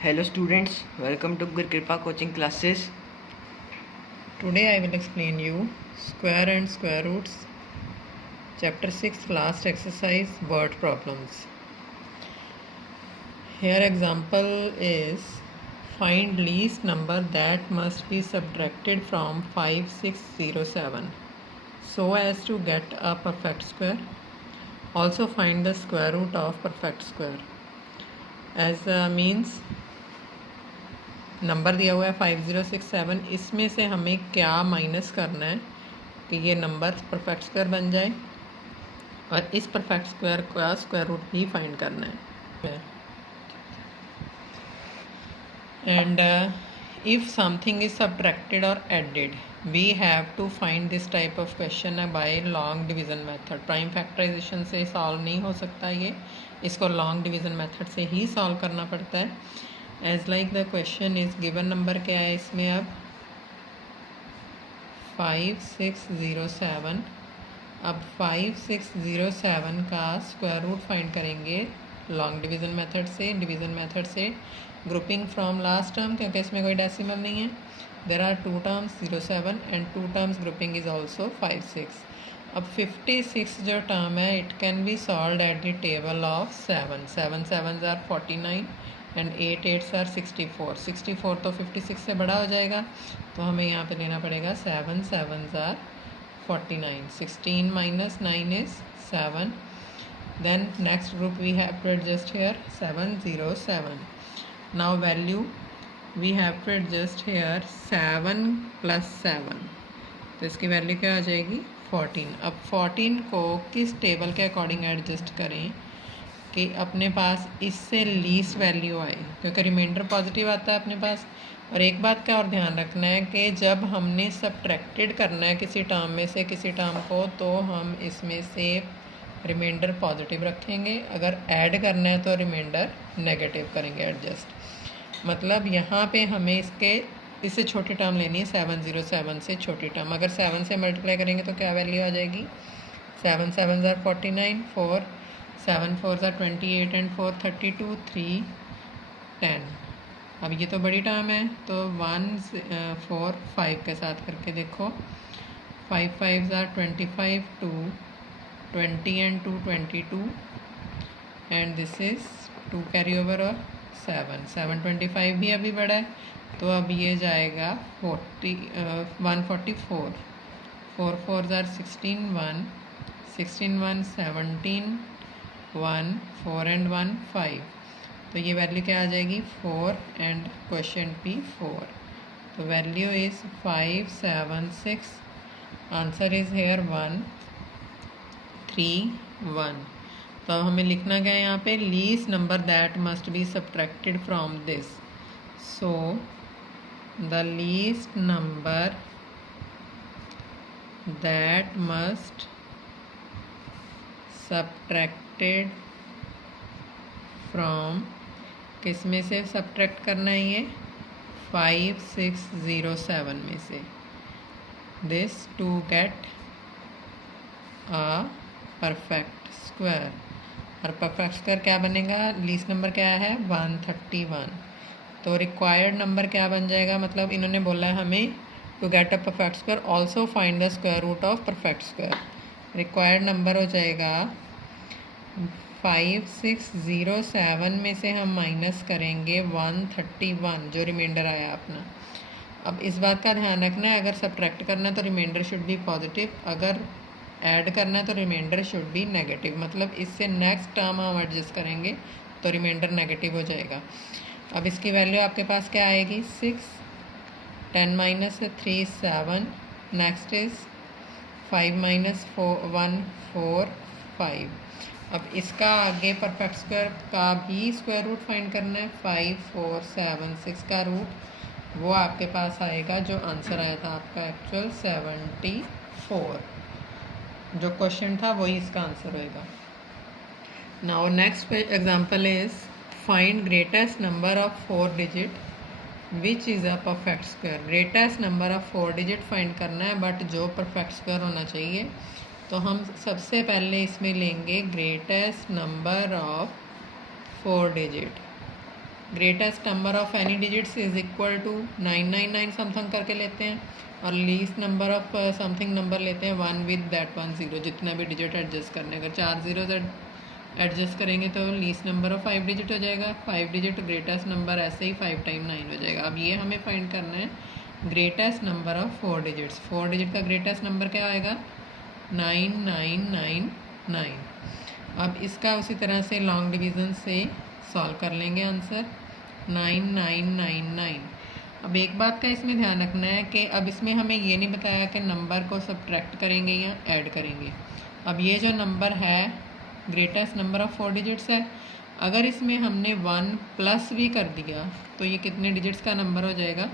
Hello students, welcome to Gur Kripa coaching classes. Today I will explain you square and square roots, chapter 6, last exercise, word problems. Here example is find least number that must be subtracted from 5607 so as to get a perfect square. Also find the square root of perfect square. As means number दिया हुआ है 5067, इसमें से हमें क्या minus करना है कि ये नंबर परफेक्ट स्क्वायर बन जाए और इस परफेक्ट स्क्वायर का स्क्वायर रूट भी फाइंड करना है. And if something is subtracted और added we have to find this type of question by long division method. Prime factorization से सॉल्व नहीं हो सकता ये, इसको लॉन्ग डिवीज़न मेथड से ही सॉल्व करना पड़ता है. As like the question is given number क्या है इसमें अब 5607. अब 5607 का स्क्वायर रूट फाइंड करेंगे लॉन्ग डिवीज़न मेथड से. डिवीज़न मेथड से ग्रुपिंग फ्रॉम लास्ट टर्म, क्योंकि इसमें कोई डेसिमल नहीं है. There are two terms 07 and two terms grouping is also 56. अब 56 जो टर्म है it can be solve at the table of 7. 7 7s are 49 and 8 8s are 64. 64 तो 56 से बड़ा हो जाएगा, तो हमें यहाँ पे लेना पड़ेगा 7 7s are 49. 16 minus 9 is 7. Then next group we have to adjust here 707. Now value we have to adjust here 7 plus 7. तो इसकी वैल्यू क्या आ जाएगी 14. अब 14 को किस टेबल के अकॉर्डिंग एडजस्ट करें कि अपने पास इससे लीस्ट वैल्यू आए, क्योंकि रिमाइंडर पॉजिटिव आता है अपने पास. और एक बात का और ध्यान रखना है कि जब हमने सब्ट्रैक्टेड करना है किसी टर्म में से किसी टर्म को, तो हम इसमें से रिमाइंडर पॉजिटिव रखेंगे. अगर ऐड करना है तो रिमाइंडर नेगेटिव करेंगे एडजस्ट. मतलब यहाँ पे हमें इससे छोटी टर्म लेनी है 707 से छोटी टर्म. अगर 7 से मल्टीप्लाई करेंगे तो क्या वैल्यू आ जाएगी 7 7s are 49, 4 7 4s are 28 and 4 32 3 10. अब ये तो बड़ी टर्म है, तो 1 4 5 के साथ करके देखो. 5 5s आर 25, 2 20 and 2 22 and this is 2 carry over और 7 7 25 भी अभी बड़ा है, तो अब ये जाएगा 144. 4 4s आर 16 1 16 1 17 1 4 एंड 1 5. तो ये वैल्यू क्या आ जाएगी 4 एंड क्वेश्चन पी 4. तो value is 576. Answer is here 1 3 1. तो अब हमें लिखना क्या है यहाँ पे least number that must be subtracted from this. So the least number that must subtracted from, किस में से सब्ट्रैक्ट करना है ये 5607 में से, this to get a perfect square. और परफेक्ट स्क्वायर क्या बनेगा, लीस्ट नंबर क्या है 131. तो रिक्वायर्ड नंबर क्या बन जाएगा, मतलब इन्होंने बोला है हमें to get a perfect square also find the square root of perfect square. Required number हो जाएगा 5607 में से हम माइनस करेंगे 131 जो रिमाइंडर आया अपना. अब इस बात का ध्यान रखना है अगर सब्ट्रैक्ट करना है तो रिमाइंडर शुड बी पॉजिटिव, अगर ऐड करना है तो रिमाइंडर शुड बी नेगेटिव. मतलब इससे नेक्स्ट टर्म हम एडजस्ट करेंगे तो रिमाइंडर नेगेटिव हो जाएगा. अब इसकी वैल्यू आपके पास क्या आएगी 6 10 माइनस 3 7. Next is 5 minus 1 4 5. अब इसका आगे परफेक्ट स्क्वायर का भी स्क्वायर रूट फाइंड करना है. 5 4 7 6 का रूट वो आपके पास आएगा जो आंसर आया था आपका एक्चुअल 74. जो क्वेश्चन था वही इसका आंसर होएगा. Now next example is find greatest number of 4 digit which is a perfect square. Greatest number of 4 digit find करना है, बट जो परफेक्ट स्क्वायर होना चाहिए. तो हम सबसे पहले इसमें लेंगे greatest number of 4 digit. Greatest number of any digits is equal to 999 something करके लेते हैं, और least number of something number लेते हैं 1 विद दैट 1 0, जितना भी डिजिट एडजस्ट करने। अगर 4 जीरोज एडजस्ट करेंगे तो लीस्ट नंबर ऑफ 5 डिजिट हो जाएगा, 5 डिजिट ग्रेटेस्ट नंबर, ऐसे ही 5 टाइम 9 हो जाएगा। अब ये हमें फाइंड करना है greatest number of 4 digits. 4 digit का ग्रेटेस्ट नंबर क्या आएगा? 9999। अब इसका उसी तरह से लॉन्ग डिवीज़न से सॉल्व कर लेंगे आंसर 9999। अब एक बात का इसमें ध्यान रखना है कि अब इसमें हमें ये नहीं बताया कि नंबर को सब्ट्रैक्ट करेंगे या ऐड करेंगे। अब ये जो नंबर है ग्रेटेस्ट नंबर ऑफ 4 डिजिट्स है, अगर इसमें हमने 1 प्लस भी कर दिया तो ये कितने डिजिट्स का नंबर हो जाएगा?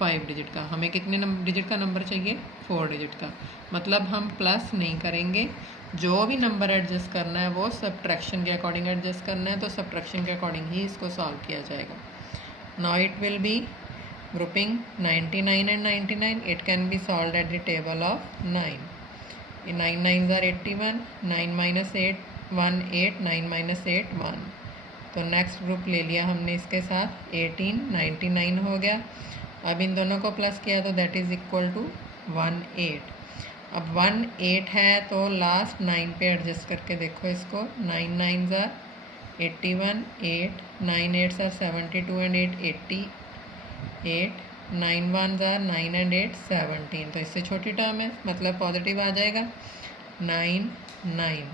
5 डिजिट का। हमें कितने डिजिट का नंबर चाहिए? 4 डिजिट का। मतलब हम प्लस नहीं करेंगे, जो भी नंबर एडजस्ट करना है वो सब्ट्रैक्शन के अकॉर्डिंग एडजस्ट करना है, तो सब्ट्रैक्शन के अकॉर्डिंग ही इसको सॉल्व किया जाएगा। Now it will be grouping 99 and 99. It can be solved at the table of 9. 9 9s are 81, 9 minus 8 1 8, 9 minus 8 1। तो नेक्स्ट ग्रुप ले लिया हमने इसके साथ 18, 99 हो गया। अब इन दोनों को प्लस किया तो दैट इज़ इक्वल टू 18। अब 18 है तो लास्ट 9 पे एडजस्ट करके देखो इसको। 9 9s are 81, 8, 9 8s are 72 and 8 88, 9 1s are 9 and 8 17। तो इससे छोटी टर्म है, मतलब पॉजिटिव आ जाएगा 9 9।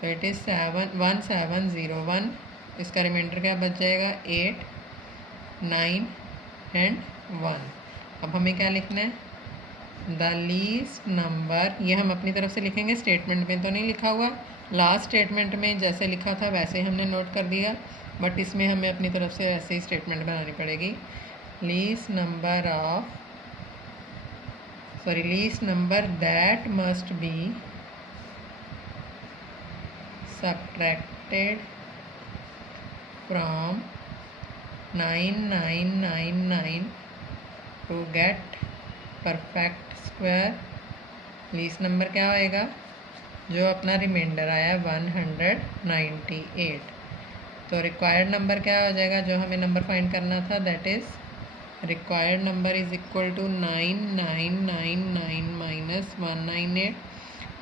तो इट इज़ 1701। इसका रिमाइंडर क्या बच जाएगा? 8 9 एंड 1। अब हमें क्या लिखना है? द लीस्ट नंबर, ये हम अपनी तरफ से लिखेंगे, स्टेटमेंट में तो नहीं लिखा हुआ। लास्ट स्टेटमेंट में जैसे लिखा था वैसे हमने नोट कर दिया, बट इसमें हमें अपनी तरफ से ऐसे ही स्टेटमेंट बनानी पड़ेगी। Least number that must B subtracted from 9999 to get perfect square। Least number क्या होएगा? जो अपना रिमाइंडर आया 198। तो रिक्वायर्ड नंबर क्या हो जाएगा? जो हमें नंबर फाइंड करना था, that is required number is equal to 9999 minus 198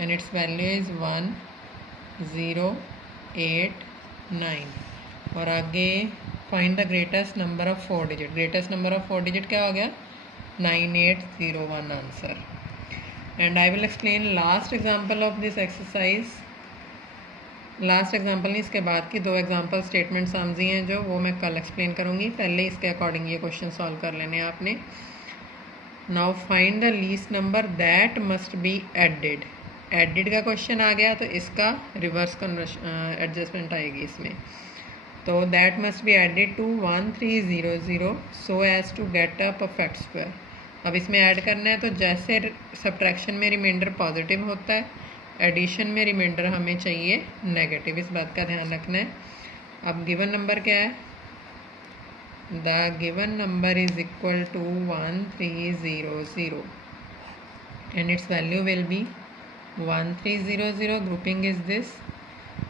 and its value is 1089। और आगे find the greatest number of 4 digit. Greatest number of 4 digit क्या हो गया? 9801 answer. And I will explain last example of this exercise. Last example नहीं, इसके बाद की 2 example statement समझी हैं जो, वो मैं कल एक्सप्लेन करूँगी। पहले इसके अकॉर्डिंग ये क्वेश्चन सॉल्व कर लेने हैं आपने। Now find the least number that must be added. Added का क्वेश्चन आ गया तो इसका रिवर्स एडजस्टमेंट आएगी इसमें। तो that must be added to 1300 so as to get a perfect square. अब इसमें ऐड करना है तो जैसे सब्ट्रैक्शन में रिमाइंडर पॉजिटिव होता है, एडिशन में रिमाइंडर हमें चाहिए नेगेटिव, इस बात का ध्यान रखना है। अब गिवन नंबर क्या है? The given number is equal to 1300 and its value will be 1300। Grouping is this.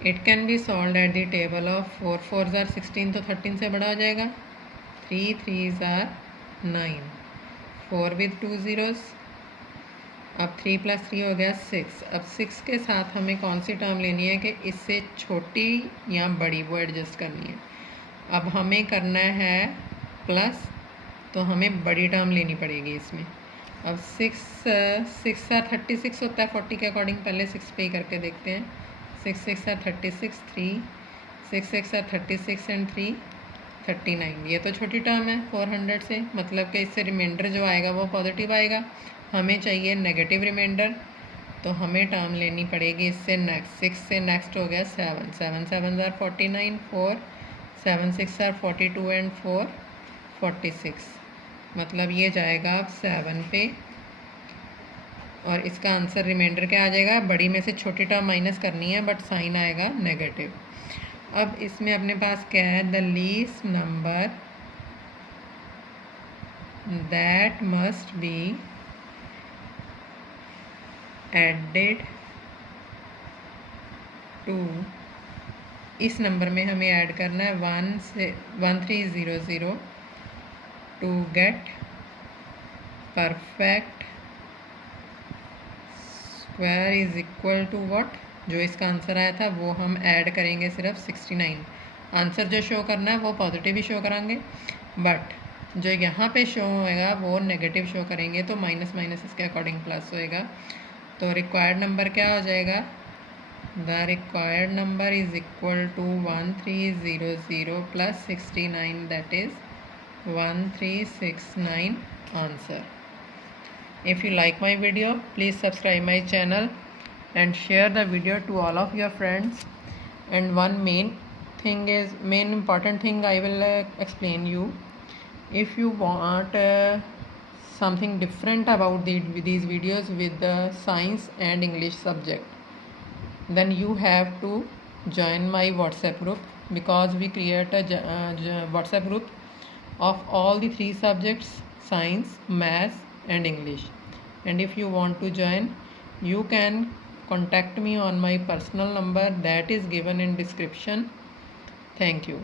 It can be solve at the table of 4 4s are 16, तो 13 से बड़ा हो जाएगा। 3 3s are 9, 4 with 2 zeros। अब 3 + 3 हो गया 6। अब 6 के साथ हमें कौन सी टर्म लेनी है कि इससे छोटी या बड़ी, वो एडजस्ट करनी है। अब हमें करना है प्लस, तो हमें बड़ी टर्म लेनी पड़ेगी इसमें। अब 6 36 होता है 40 के अकॉर्डिंग, पहले 6 पे ही करके देखते हैं। 6 6 36, 3 6 6 36 एंड 3 39। ये तो छोटी टर्म है 400 से, मतलब कि इससे रिमाइंडर जो आएगा वो पॉजिटिव आएगा। हमें चाहिए नेगेटिव रिमाइंडर, तो हमें टर्म लेनी पड़ेगी इससे नेक्स्ट। 6 से नेक्स्ट हो गया 7 7 7s are 49, 4 7 6 are 42 एंड 4 46। मतलब ये जाएगा अब 7 पे, और इसका आंसर रिमाइंडर क्या आ जाएगा? बड़ी में से छोटी टर्म माइनस करनी है, बट साइन आएगा नेगेटिव। अब इसमें अपने पास क्या है? The least number that must be added to इस नंबर में हमें ऐड करना है 1300 to get perfect square is equal to what. जो इसका आंसर आया था वो हम ऐड करेंगे सिर्फ 69। आंसर जो शो करना है वो पॉजिटिव ही शो कराएंगे, बट जो यहाँ पे शो होएगा वो नेगेटिव शो करेंगे, तो माइनस माइनस इसके अकॉर्डिंग प्लस होएगा। तो रिक्वायर्ड नंबर क्या हो जाएगा, the required number is equal to 1300 plus 69, that is 1369 answer. If you like my video, please subscribe my channel and share the video to all of your friends. And one main important thing I will explain you. If you want something different about these videos with the science and English subject, then you have to join my WhatsApp group, because we create a WhatsApp group of all the 3 subjects: science, maths and English. And if you want to join, you can contact me on my personal number that is given in description. Thank you.